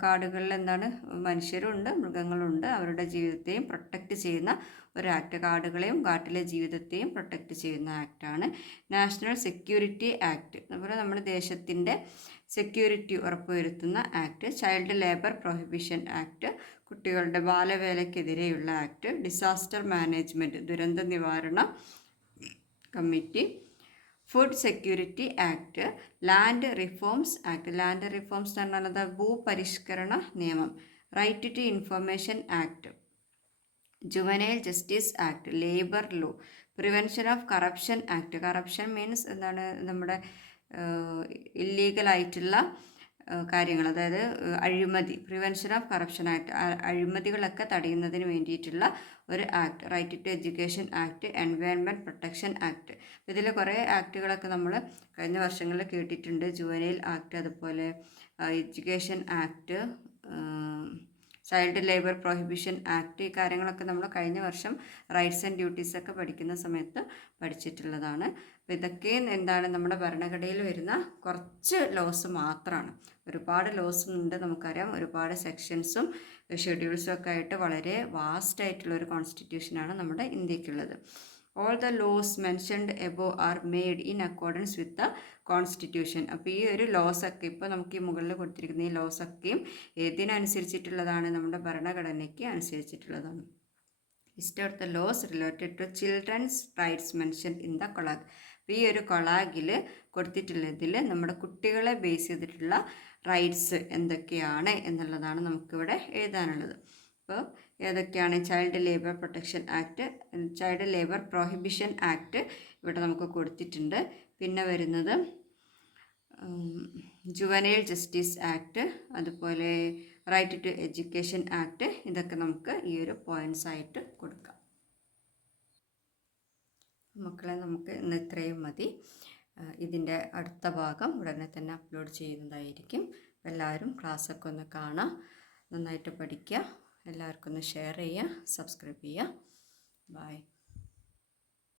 കാടുകളിൽ എന്താണ് മനുഷ്യരുണ്ട് മൃഗങ്ങളുണ്ട് അവരുടെ ജീവിതത്തെയും പ്രൊട്ടക്റ്റ് ചെയ്യുന്ന ഒരു ആക്ട്. കാടുകളെയും കാട്ടിലെ ജീവിതത്തെയും പ്രൊട്ടക്റ്റ് ചെയ്യുന്ന ആക്റ്റാണ് നാഷണൽ സെക്യൂരിറ്റി ആക്ട്. അതുപോലെ നമ്മുടെ ദേശത്തിൻ്റെ സെക്യൂരിറ്റി ഉറപ്പുവരുത്തുന്ന act. Child labour prohibition act, കുട്ടികളുടെ ബാലവേലയ്ക്കെതിരെയുള്ള ആക്ട്. ഡിസാസ്റ്റർ മാനേജ്മെൻറ്റ്, ദുരന്ത നിവാരണ committee. Food security act. Land reforms act, land reforms എന്ന് പറഞ്ഞാൽ ഭൂപരിഷ്കരണ നിയമം. Right to information act. Juvenile justice act, labour law. Prevention of corruption act. Corruption means എന്താണ്? നമ്മുടെ ഇല്ലീഗലായിട്ടുള്ള കാര്യങ്ങൾ, അതായത് അഴിമതി. പ്രിവെൻഷൻ ഓഫ് കറപ്ഷൻ ആക്ട്, അഴിമതികളൊക്കെ തടയുന്നതിന് വേണ്ടിയിട്ടുള്ള ഒരു act. Right to education act. Environment protection act. ഇതിൽ കുറേ ആക്ടുകളൊക്കെ നമ്മൾ കഴിഞ്ഞ വർഷങ്ങളിൽ കേട്ടിട്ടുണ്ട്. ജുവനൈൽ ആക്ട്, അതുപോലെ education act, child labour prohibition act. ഈ കാര്യങ്ങളൊക്കെ നമ്മൾ കഴിഞ്ഞ വർഷം റൈറ്റ്സ് ആൻഡ് ഡ്യൂട്ടീസൊക്കെ പഠിക്കുന്ന സമയത്ത് പഠിച്ചിട്ടുള്ളതാണ്. അപ്പോൾ ഇതൊക്കെ എന്താണ്? നമ്മുടെ ഭരണഘടനയിൽ വരുന്ന കുറച്ച് ലോസ് മാത്രമാണ്. ഒരുപാട് ലോസ് ഉണ്ട് നമുക്കറിയാം. ഒരുപാട് സെക്ഷൻസും ഷെഡ്യൂൾസും ഒക്കെ ആയിട്ട് വളരെ വാസ്റ്റ് ആയിട്ടുള്ള ഒരു കോൺസ്റ്റിറ്റ്യൂഷനാണ് നമ്മുടെ ഇന്ത്യക്കുള്ളത്. All the laws mentioned above are made in accordance with the constitution. അപ്പോൾ ഈ ഒരു ലോസൊക്കെ ഇപ്പോൾ നമുക്ക് ഈ മുകളിൽ കൊടുത്തിരിക്കുന്ന ഈ ലോസൊക്കെയും ഏതിനനുസരിച്ചിട്ടുള്ളതാണ്? നമ്മുടെ ഭരണഘടനയ്ക്ക് അനുസരിച്ചിട്ടുള്ളതാണ്. List out the laws related to children's rights mentioned in the collage. അപ്പോൾ ഈ ഒരു കൊളാഗിൽ കൊടുത്തിട്ടുള്ളതിൽ നമ്മുടെ കുട്ടികളെ ബേസ് ചെയ്തിട്ടുള്ള റൈറ്റ്സ് എന്തൊക്കെയാണ് എന്നുള്ളതാണ് നമുക്കിവിടെ എഴുതാനുള്ളത്. അപ്പോൾ ഏതൊക്കെയാണ്? Child labour protection act, child labour prohibition act ഇവിടെ നമുക്ക് കൊടുത്തിട്ടുണ്ട്. പിന്നെ വരുന്നത് ജുവനൈൽ ജസ്റ്റിസ് ആക്ട്, അതുപോലെ റൈറ്റ് ടു എഡ്യൂക്കേഷൻ ആക്ട്. ഇതൊക്കെ നമുക്ക് ഈ ഒരു പോയിൻറ്റ്സ് ആയിട്ട് കൊടുക്കാം. മക്കളെ, നമുക്ക് ഇന്ന് ഇത്രയും മതി. ഇതിൻ്റെ അടുത്ത ഭാഗം ഉടനെ തന്നെ അപ്ലോഡ് ചെയ്യുന്നതായിരിക്കും. എല്ലാവരും ക്ലാസ്സൊക്കെ ഒന്ന് കാണാം, നന്നായിട്ട് പഠിക്കുക, എല്ലാവർക്കും ഒന്ന് ഷെയർ ചെയ്യുക, സബ്സ്ക്രൈബ് ചെയ്യുക. ബൈ.